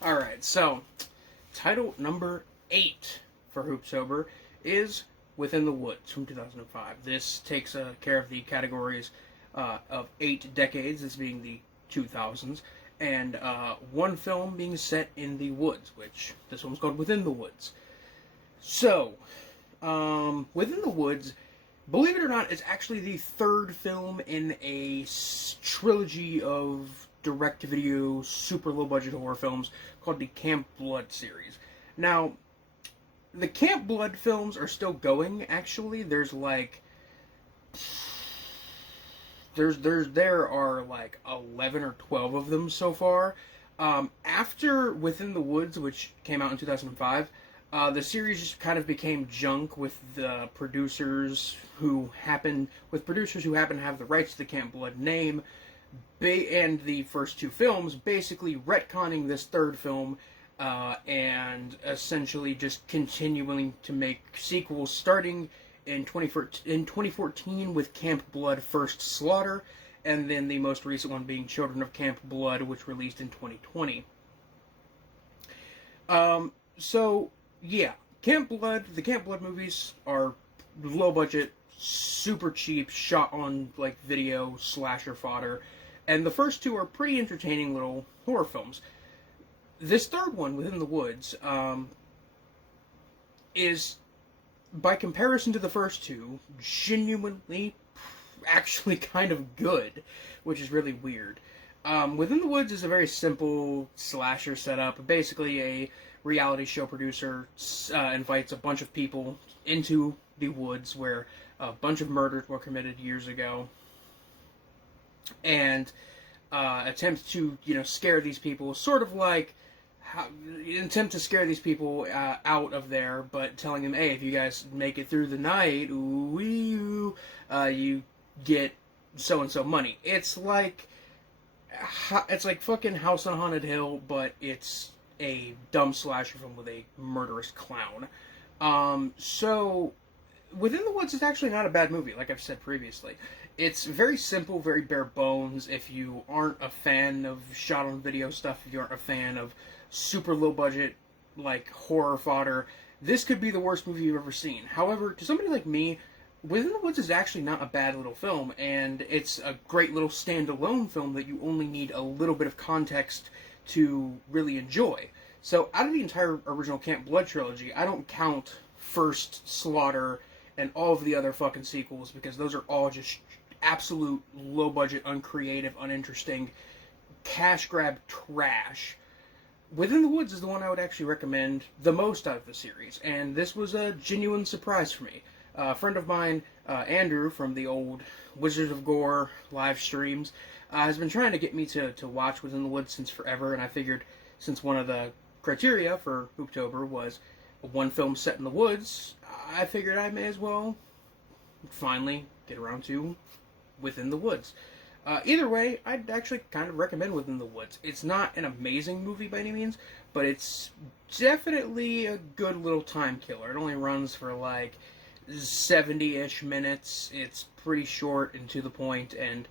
Alright, so, title number 8 for Hooptober is Within the Woods from 2005. This takes care of the categories of 8 decades, this being the 2000s, and one film being set in the woods, which this one's called Within the Woods. So, Within the Woods, believe it or not, is actually the third film in a trilogy of direct-to-video, super low-budget horror films called the Camp Blood series. Now, the Camp Blood films are still going, actually. There are like 11 or 12 of them so far. After Within the Woods, which came out in 2005, the series just kind of became junk with the producers who happen to have the rights to the Camp Blood name, and the first two films basically retconning this third film and essentially just continuing to make sequels starting in 2014 with Camp Blood First Slaughter, and then the most recent one being Children of Camp Blood, which released in 2020. So, yeah, the Camp Blood movies are low budget, super cheap, shot on like video, slasher fodder, and the first two are pretty entertaining little horror films. This third one, Within the Woods, is, by comparison to the first two, genuinely actually kind of good, which is really weird. Within the Woods is a very simple slasher setup. Basically, a reality show producer invites a bunch of people into the woods where a bunch of murders were committed years ago, and attempts to, scare these people, sort of like attempt to scare these people out of there, but telling them, hey, if you guys make it through the night, you get so and so money. It's like fucking House on Haunted Hill, but it's a dumb slasher film with a murderous clown. So Within the Woods is actually not a bad movie, like I've said previously. It's very simple, very bare bones. If you aren't a fan of shot on video stuff, if you aren't a fan of super low budget, like, horror fodder, this could be the worst movie you've ever seen. However, to somebody like me, Within the Woods is actually not a bad little film, and it's a great little standalone film that you only need a little bit of context to really enjoy. So, out of the entire original Camp Blood trilogy, I don't count First Slaughter and all of the other fucking sequels, because those are all just absolute low-budget, uncreative, uninteresting, cash-grab trash. Within the Woods is the one I would actually recommend the most out of the series, and this was a genuine surprise for me. A friend of mine, Andrew, from the old Wizards of Gore live streams, has been trying to get me to watch Within the Woods since forever, and I figured since one of the criteria for Hooptober was one film set in the woods, I figured I may as well finally get around to Within the Woods. Either way, I'd actually kind of recommend Within the Woods. It's not an amazing movie by any means, but it's definitely a good little time killer. It only runs for like 70-ish minutes. It's pretty short and to the point, and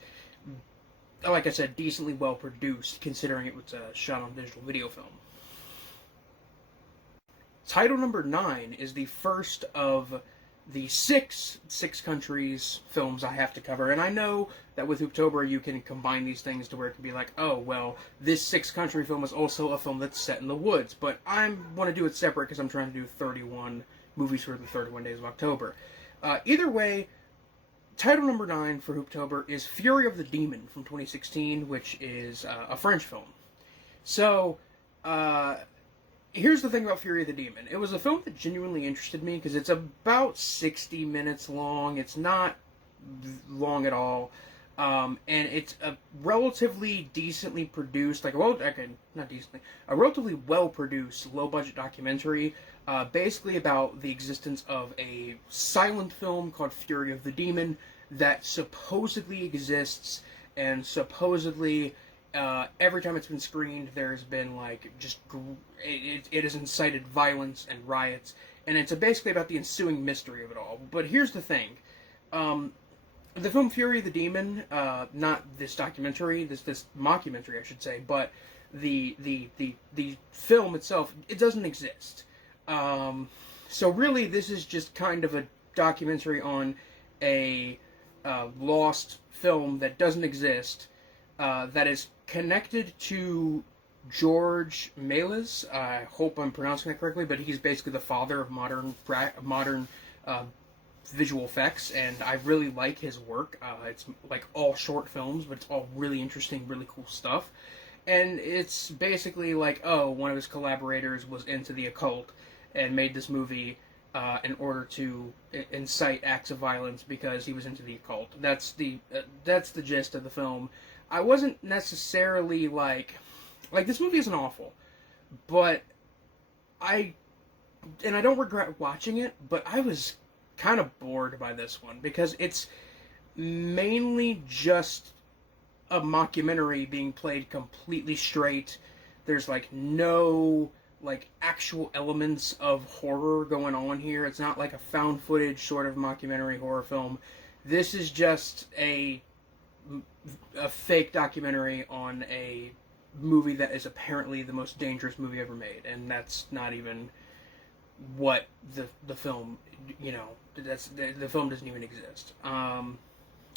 like I said, decently well produced, considering it was a shot on digital video film. Title number 9 is the first of the six countries films I have to cover, and I know that with Hooptober you can combine these things to where it can be like, oh, well, this 6-country film is also a film that's set in the woods, but I want to do it separate because I'm trying to do 31 movies for the 31 days of October. Either way, title number 9 for Hooptober is Fury of the Demon from 2016, which is a French film. So, here's the thing about Fury of the Demon. It was a film that genuinely interested me because it's about 60 minutes long. It's not long at all. And it's a relatively decently produced, a relatively well-produced, low-budget documentary, basically about the existence of a silent film called Fury of the Demon that supposedly exists, and supposedly every time it's been screened, there's been it has incited violence and riots, and it's basically about the ensuing mystery of it all. But here's the thing. The film Fury of the Demon, not this documentary, this mockumentary, I should say, but the film itself, it doesn't exist. So really, this is just kind of a documentary on a lost film that doesn't exist, that is connected to George Méliès. I hope I'm pronouncing that correctly, but he's basically the father of modern visual effects, and I really like his work. It's like all short films, but it's all really interesting, really cool stuff. And it's basically like, oh, one of his collaborators was into the occult and made this movie in order to incite acts of violence because he was into the occult. That's the gist of the film. I wasn't necessarily like this movie isn't awful, but I don't regret watching it, but I was kind of bored by this one because it's mainly just a mockumentary being played completely straight. There's like no like actual elements of horror going on here. It's not like a found footage sort of mockumentary horror film. This is just a fake documentary on a movie that is apparently the most dangerous movie ever made, and that's not even what the film, you know, the film doesn't even exist.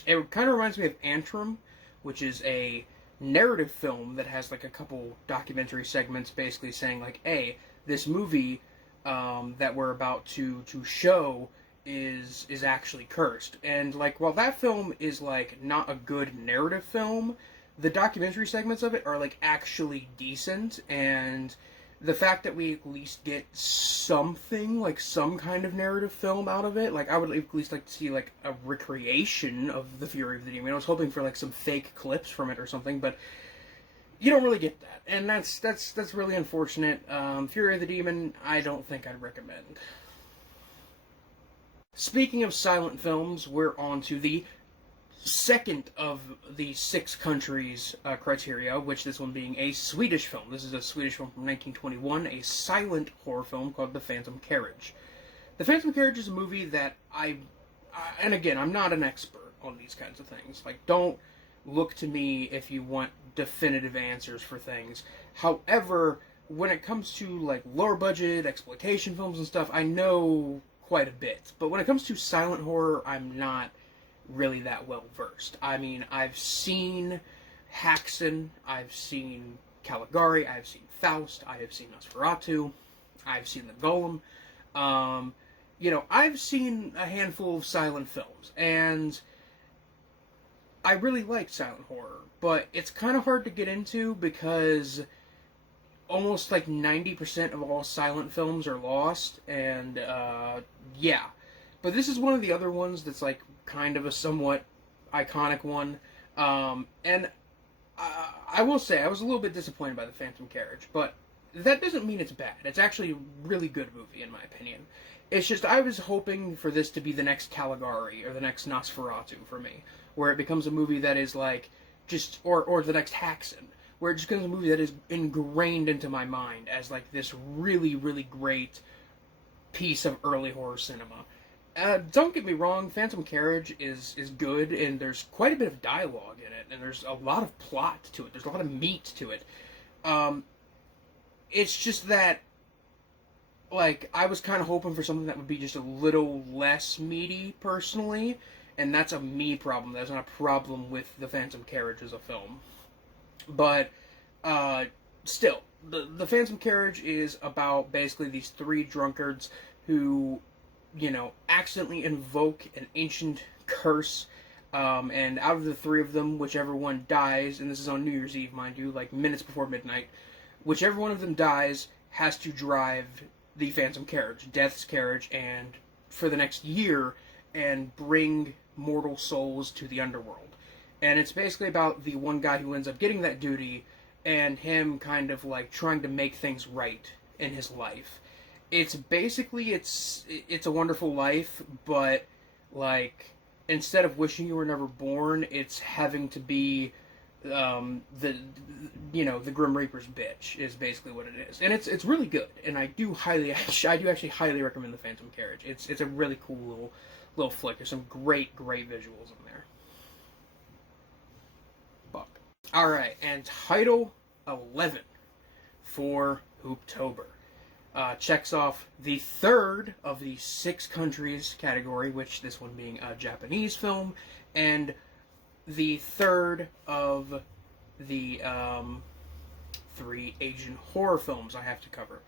It kind of reminds me of Antrim, which is a narrative film that has like a couple documentary segments basically saying like, hey, this movie that we're about to show is actually cursed. And like, while that film is like not a good narrative film, the documentary segments of it are like actually decent, and the fact that we at least get something, like some kind of narrative film out of it, like I would at least like to see like a recreation of the Fury of the Demon. I was hoping for like some fake clips from it or something, but you don't really get that, and that's really unfortunate. Fury of the Demon, I don't think I'd recommend. Speaking of silent films, we're on to the second of the 6 countries criteria, which this one being a Swedish film. This is a Swedish film from 1921, a silent horror film called The Phantom Carriage. The Phantom Carriage is a movie that and again, I'm not an expert on these kinds of things. Like, don't look to me if you want definitive answers for things. However, when it comes to like lower budget exploitation films and stuff, I know quite a bit. But when it comes to silent horror, I'm not really that well versed. I mean, I've seen Haxan, I've seen Caligari, I've seen Faust, I have seen Nosferatu, I've seen The Golem. You know, I've seen a handful of silent films, and I really like silent horror, but it's kind of hard to get into because almost like 90% of all silent films are lost, and yeah. But this is one of the other ones that's like kind of a somewhat iconic one. And I will say, I was a little bit disappointed by The Phantom Carriage, but that doesn't mean it's bad. It's actually a really good movie, in my opinion. It's just, I was hoping for this to be the next Caligari, or the next Nosferatu for me, where it becomes a movie that is like, just, or the next Haxan, where it just becomes a movie that is ingrained into my mind as like this really, really great piece of early horror cinema. Don't get me wrong, Phantom Carriage is good, and there's quite a bit of dialogue in it, and there's a lot of plot to it, there's a lot of meat to it. It's just that, like, I was kind of hoping for something that would be just a little less meaty, personally, and that's a me problem. That's not a problem with The Phantom Carriage as a film. But, still, the Phantom Carriage is about basically these 3 drunkards who, you know, accidentally invoke an ancient curse, and out of the 3 of them, whichever one dies, and this is on New Year's Eve, mind you, like minutes before midnight, whichever one of them dies has to drive the Phantom Carriage, Death's carriage, and for the next year, and bring mortal souls to the underworld. And it's basically about the one guy who ends up getting that duty, and him kind of like trying to make things right in his life. It's basically, it's a Wonderful Life, but like, instead of wishing you were never born, it's having to be the Grim Reaper's bitch is basically what it is, and it's really good, and I do actually highly recommend The Phantom Carriage. It's a really cool little flick. There's some great visuals in there. Buck. All right, and title 11 for Hooptober. Checks off the third of the 6 countries category, which this one being a Japanese film, and the third of the 3 Asian horror films I have to cover.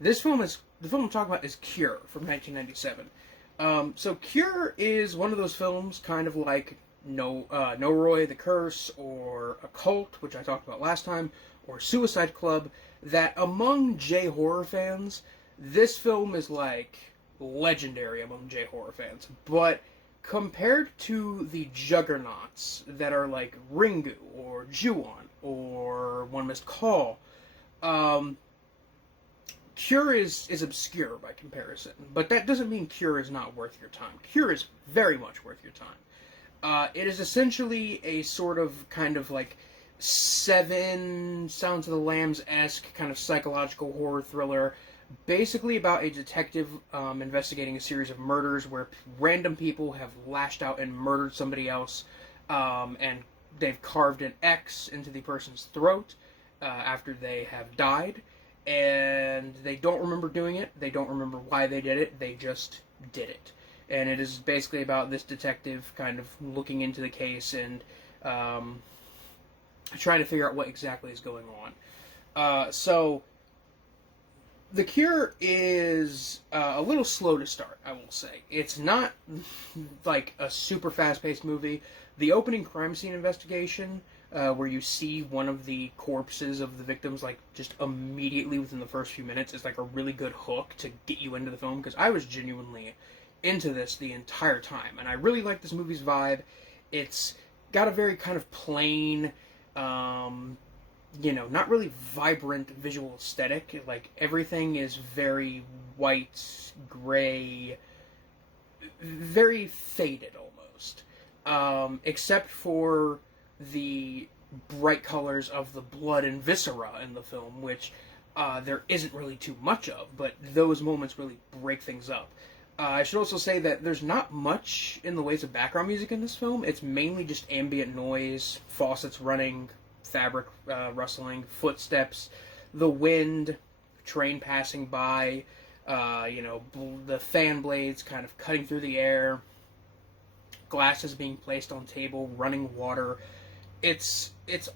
The film I'm talking about is Cure from 1997. So Cure is one of those films, kind of like Noroi, The Curse, or Occult, which I talked about last time, or Suicide Club, that among J-horror fans, this film is like legendary among J-horror fans. But compared to the juggernauts that are like Ringu, or Ju-on, or One Missed Call, Cure is obscure by comparison. But that doesn't mean Cure is not worth your time. Cure is very much worth your time. It is essentially a sort of kind of like Seven, Silence of the Lambs-esque kind of psychological horror thriller, basically about a detective investigating a series of murders where random people have lashed out and murdered somebody else, and they've carved an X into the person's throat after they have died, and they don't remember doing it, they don't remember why they did it, they just did it. And it is basically about this detective kind of looking into the case and trying to figure out what exactly is going on. So, The Cure is a little slow to start, I will say. It's not like a super fast-paced movie. The opening crime scene investigation, where you see one of the corpses of the victims, like, just immediately within the first few minutes, is like a really good hook to get you into the film, because I was genuinely into this the entire time, and I really like this movie's vibe. It's got a very kind of plain, not really vibrant visual aesthetic. Like, everything is very white, gray, very faded almost. Except for the bright colors of the blood and viscera in the film, which there isn't really too much of, but those moments really break things up. I should also say that there's not much in the ways of background music in this film. It's mainly just ambient noise, faucets running, fabric rustling, footsteps, the wind, train passing by, the fan blades kind of cutting through the air, glasses being placed on table, running water. It's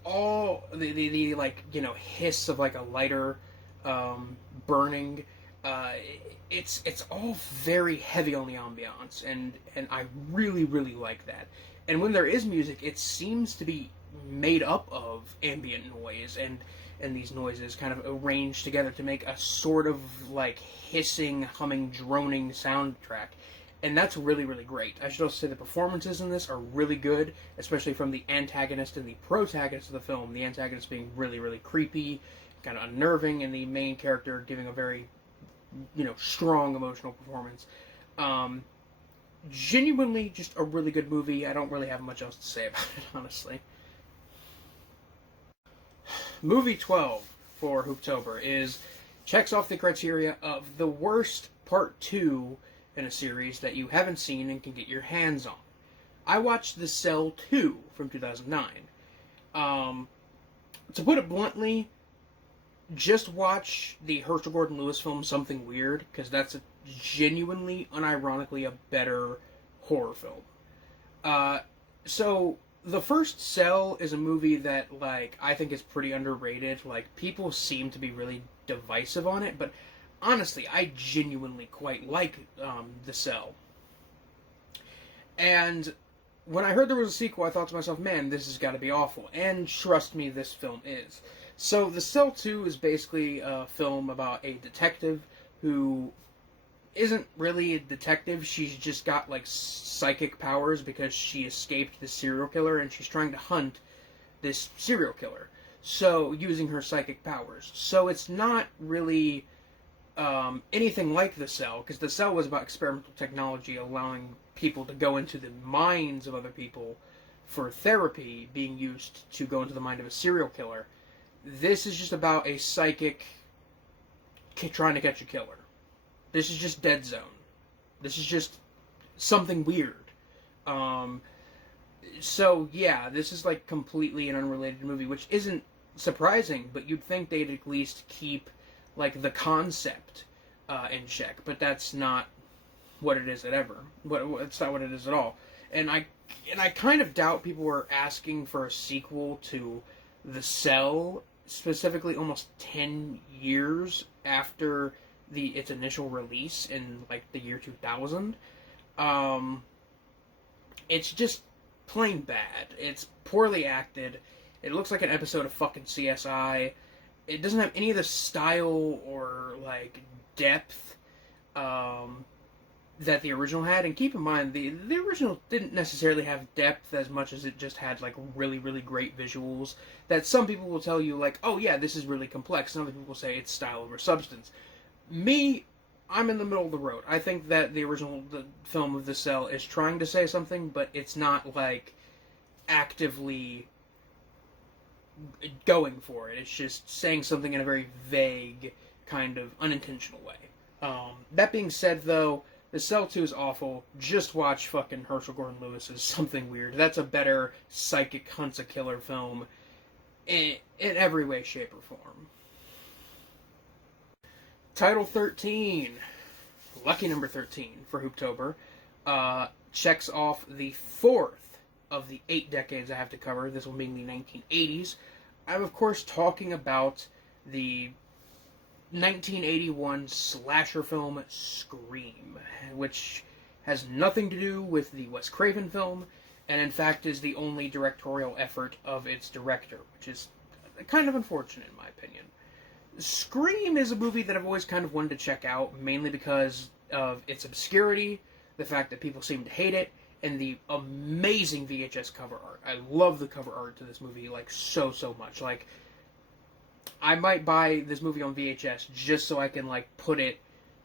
all the hiss of like a lighter burning. It's all very heavy on the ambiance, and I really, really like that. And when there is music, it seems to be made up of ambient noise and these noises kind of arranged together to make a sort of like hissing, humming, droning soundtrack. And that's really, really great. I should also say the performances in this are really good, especially from the antagonist and the protagonist of the film. The antagonist being really, really creepy, kind of unnerving, and the main character giving a very strong emotional performance. Genuinely just a really good movie. I don't really have much else to say about it, honestly. Movie 12 for Hooptober checks off the criteria of the worst part 2 in a series that you haven't seen and can get your hands on. I watched The Cell 2 from 2009. To put it bluntly, just watch the Herschel Gordon Lewis film Something Weird, because that's genuinely, unironically, a better horror film. So, the first Cell is a movie that, I think is pretty underrated. People seem to be really divisive on it, but honestly, I genuinely quite like The Cell. And when I heard there was a sequel, I thought to myself, man, this has got to be awful. And trust me, this film is. So, The Cell 2 is basically a film about a detective who isn't really a detective. She's just got, psychic powers because she escaped the serial killer, and she's trying to hunt this serial killer. So, using her psychic powers. So, it's not really anything like The Cell, because The Cell was about experimental technology allowing people to go into the minds of other people for therapy being used to go into the mind of a serial killer. This is just about a psychic trying to catch a killer. This is just Dead Zone. This is just something weird. So, yeah, this is, completely an unrelated movie, which isn't surprising, but you'd think they'd at least keep like the concept in check, but that's not what it is at ever. It's not what it is at all. And I kind of doubt people were asking for a sequel to The Cell, specifically almost 10 years after its initial release in like the year 2000. It's just plain bad. It's poorly acted. It looks like an episode of fucking CSI. It doesn't have any of the style or like depth that the original had. And keep in mind, the original didn't necessarily have depth as much as it just had like really, really great visuals that some people will tell you like, oh yeah, this is really complex, and other people say it's style over substance. Me, I'm in the middle of the road. I think that the film of The Cell is trying to say something, but it's not like actively going for it. It's just saying something in a very vague, kind of unintentional way. That being said, though, The Cell 2 is awful. Just watch fucking Herschel Gordon Lewis's Something Weird. That's a better psychic hunts a killer film in every way, shape, or form. Title 13, lucky number 13 for Hooptober, checks off the fourth of the 8 decades I have to cover, this one being the 1980s. I'm, of course, talking about the 1981 slasher film Scream, which has nothing to do with the Wes Craven film, and in fact is the only directorial effort of its director, which is kind of unfortunate in my opinion. Scream is a movie that I've always kind of wanted to check out, mainly because of its obscurity, the fact that people seem to hate it, and the amazing VHS cover art. I love the cover art to this movie, like, so much. Like, I might buy this movie on VHS just so I can, like, put it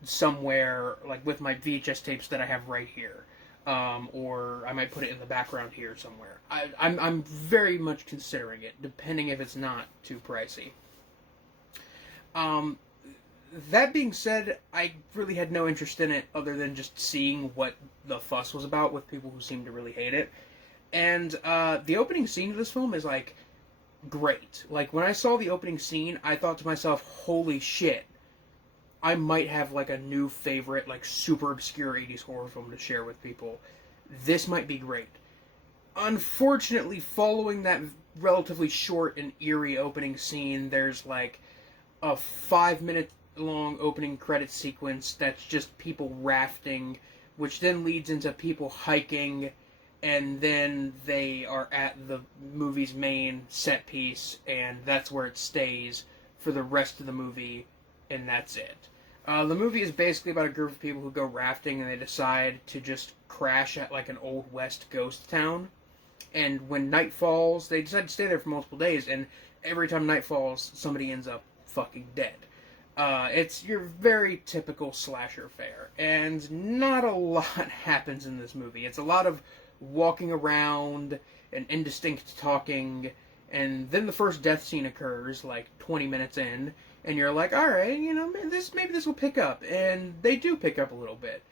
somewhere, like, with my VHS tapes that I have right here. Or I might put it in the background here somewhere. I'm very much considering it, depending if it's not too pricey. That being said, I really had no interest in it other than just seeing what the fuss was about with people who seem to really hate it. And the opening scene of this film is, like, great. Like, when I saw the opening scene, I thought to myself, holy shit, I might have, like, a new favorite, like, super obscure 80s horror film to share with people. This might be great. Unfortunately, following that relatively short and eerie opening scene, there's, like, a 5-minute long opening credit sequence that's just people rafting, which then leads into people hiking, and then they are at the movie's main set piece, and that's where it stays for the rest of the movie, and that's it. The movie is basically about a group of people who go rafting, and they decide to just crash at like an Old West ghost town. And when night falls, they decide to stay there for multiple days, and every time night falls, somebody ends up fucking dead. It's your very typical slasher fare, and not a lot happens in this movie. It's a lot of walking around and indistinct talking, and then the first death scene occurs, like 20 minutes in, and you're like, alright, you know, maybe this will pick up, and they do pick up a little bit.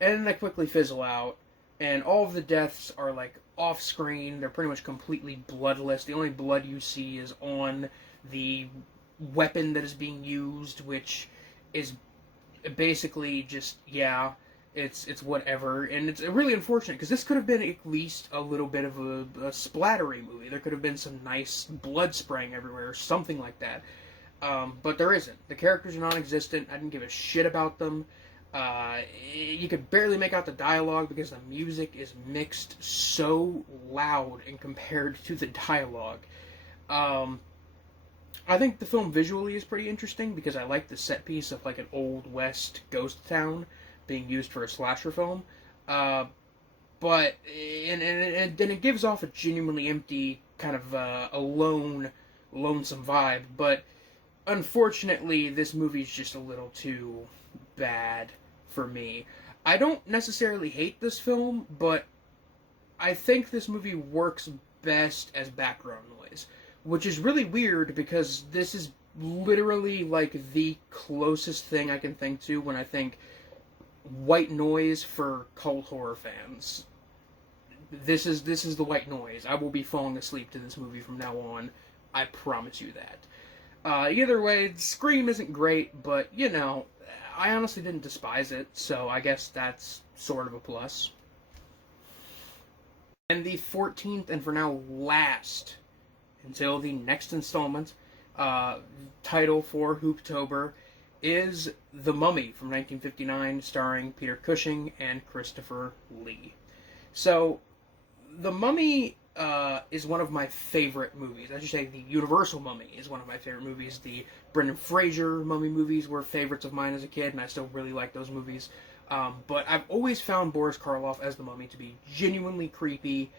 And they quickly fizzle out, and all of the deaths are, like, off-screen. They're pretty much completely bloodless. The only blood you see is on the weapon that is being used, which is basically just, yeah, it's whatever. And it's really unfortunate, because this could have been at least a little bit of a splattery movie. There could have been some nice blood spraying everywhere, or something like that. But there isn't. The characters are non-existent. I didn't give a shit about them. You could barely make out the dialogue because the music is mixed so loud and compared to the dialogue. I think the film visually is pretty interesting because I like the set piece of like an Old West ghost town being used for a slasher film. But it gives off a genuinely empty, kind of a lonesome vibe. But unfortunately, this movie's just a little too bad for me. I don't necessarily hate this film, but I think this movie works best as background noise, which is really weird because this is literally like the closest thing I can think to when I think white noise for cult horror fans. This is the white noise. I will be falling asleep to this movie from now on. I promise you that. Either way, Scream isn't great, but, you know, I honestly didn't despise it, so I guess that's sort of a plus. And the 14th, and for now last, until the next installment, title for Hooptober, is The Mummy from 1959, starring Peter Cushing and Christopher Lee. So, The Mummy is one of my favorite movies. I should say the Universal Mummy is one of my favorite movies. The Brendan Fraser Mummy movies were favorites of mine as a kid, and I still really like those movies. But I've always found Boris Karloff as the Mummy to be genuinely creepy,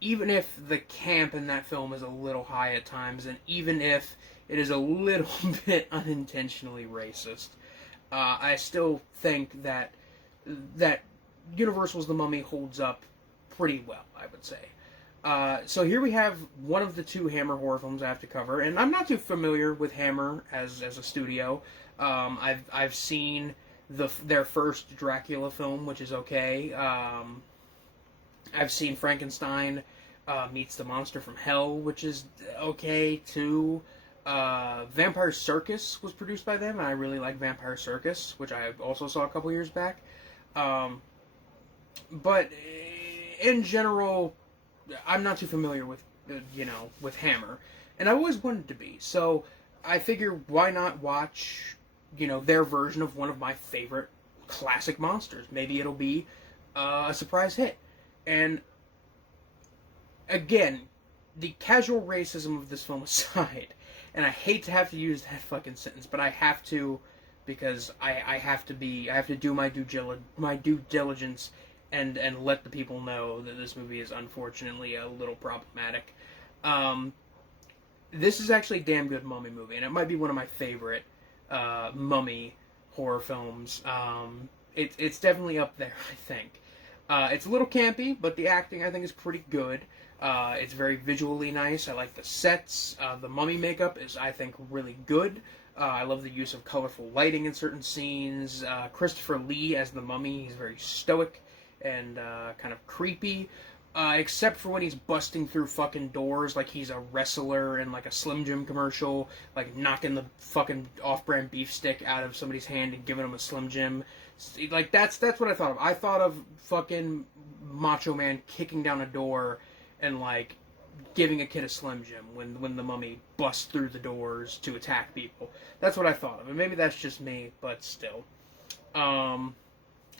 even if the camp in that film is a little high at times, and even if it is a little bit unintentionally racist. I still think that Universal's The Mummy holds up pretty well, I would say. So here we have one of the two Hammer horror films I have to cover, and I'm not too familiar with Hammer as a studio. I've seen their first Dracula film, which is okay. I've seen Frankenstein Meets the Monster from Hell, which is okay too. Vampire Circus was produced by them, and I really like Vampire Circus, which I also saw a couple years back. But in general, I'm not too familiar with, with Hammer, and I always wanted to be. So I figure, why not watch, their version of one of my favorite classic monsters? Maybe it'll be a surprise hit. And again, the casual racism of this film aside, and I hate to have to use that fucking sentence, but I have to, because I have to do my due diligence and let the people know that this movie is unfortunately a little problematic. This is actually a damn good mummy movie, and it might be one of my favorite mummy horror films. It's definitely up there, I think. It's a little campy, but the acting I think is pretty good. It's very visually nice. I like the sets. The mummy makeup is, I think, really good. I love the use of colorful lighting in certain scenes. Christopher Lee as the mummy, he's very stoic and kind of creepy. Except for when he's busting through fucking doors like he's a wrestler in like a Slim Jim commercial, like knocking the fucking off-brand beef stick out of somebody's hand and giving him a Slim Jim. Like, that's what I thought of. I thought of fucking Macho Man kicking down a door and, like, giving a kid a Slim Jim when the mummy busts through the doors to attack people. That's what I thought of. And maybe that's just me, but still.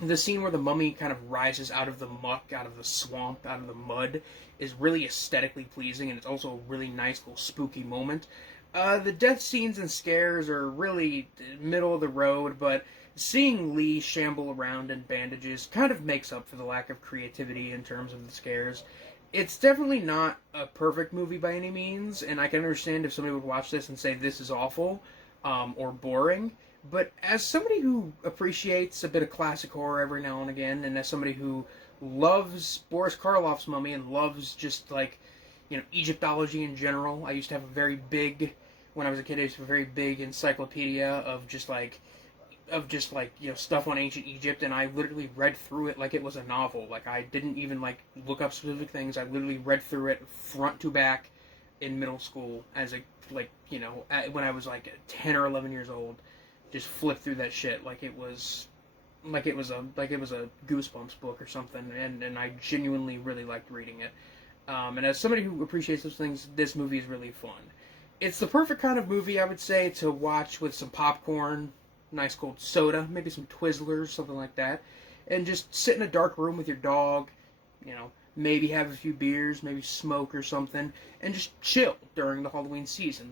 The scene where the mummy kind of rises out of the muck, out of the swamp, out of the mud, is really aesthetically pleasing, and it's also a really nice little spooky moment. The death scenes and scares are really middle of the road, but seeing Lee shamble around in bandages kind of makes up for the lack of creativity in terms of the scares. It's definitely not a perfect movie by any means, and I can understand if somebody would watch this and say this is awful, or boring, but as somebody who appreciates a bit of classic horror every now and again, and as somebody who loves Boris Karloff's Mummy and loves just, like, Egyptology in general, I used to have a very big, when I was a kid, I used to have a very big encyclopedia of just stuff on ancient Egypt, and I literally read through it like it was a novel. Like, I didn't even, look up specific things. I literally read through it front to back in middle school as when I was, 10 or 11 years old. Just flipped through that shit like it was a Goosebumps book or something, and I genuinely really liked reading it. And as somebody who appreciates those things, this movie is really fun. It's the perfect kind of movie, I would say, to watch with some popcorn, nice cold soda, maybe some Twizzlers, something like that, and just sit in a dark room with your dog, maybe have a few beers, maybe smoke or something, and just chill during the Halloween season.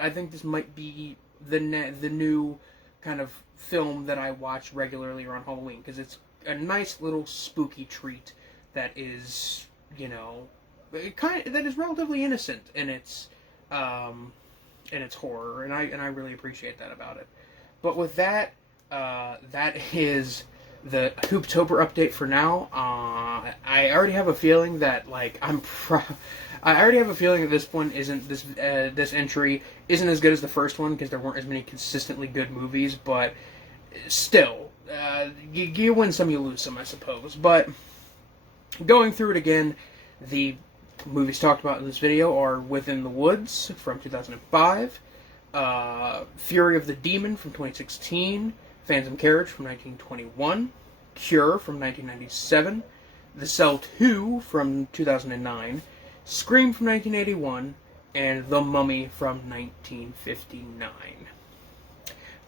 I think this might be the new kind of film that I watch regularly around Halloween, because it's a nice little spooky treat that is, that is relatively innocent in its horror, and I really appreciate that about it. But with that, that is the Hooptober update for now. I already have a feeling that I already have a feeling that this one isn't this entry isn't as good as the first one, because there weren't as many consistently good movies. But still, you win some, you lose some, I suppose. But going through it again, the Movies talked about in this video are Within the Woods from 2005, Fury of the Demon from 2016, Phantom Carriage from 1921, Cure from 1997, The Cell 2 from 2009, Scream from 1981, and The Mummy from 1959.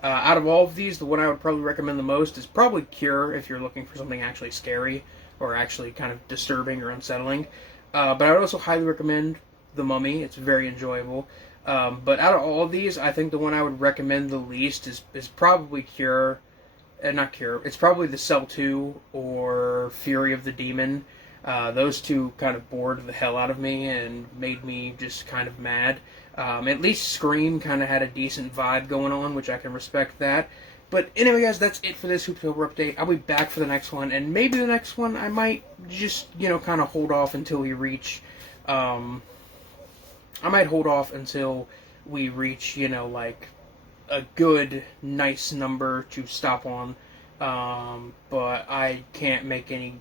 Out of all of these, the one I would probably recommend the most is probably Cure, if you're looking for something actually scary or actually kind of disturbing or unsettling. But I would also highly recommend The Mummy. It's very enjoyable. But out of all of these, I think the one I would recommend the least is probably Cure. Not Cure. It's probably The Cell 2 or Fury of the Demon. Those two kind of bored the hell out of me and made me just kind of mad. At least Scream kind of had a decent vibe going on, which I can respect that. But anyway, guys, that's it for this Hooptober update. I'll be back for the next one, and maybe the next one I might just, kind of hold off until we reach, like a good, nice number to stop on. But I can't make any.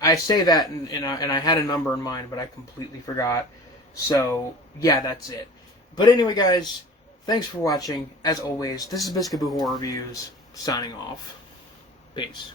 I say that, and I had a number in mind, but I completely forgot. So yeah, that's it. But anyway, guys, thanks for watching. As always, this is Biscuit Boo Horror Reviews signing off. Peace.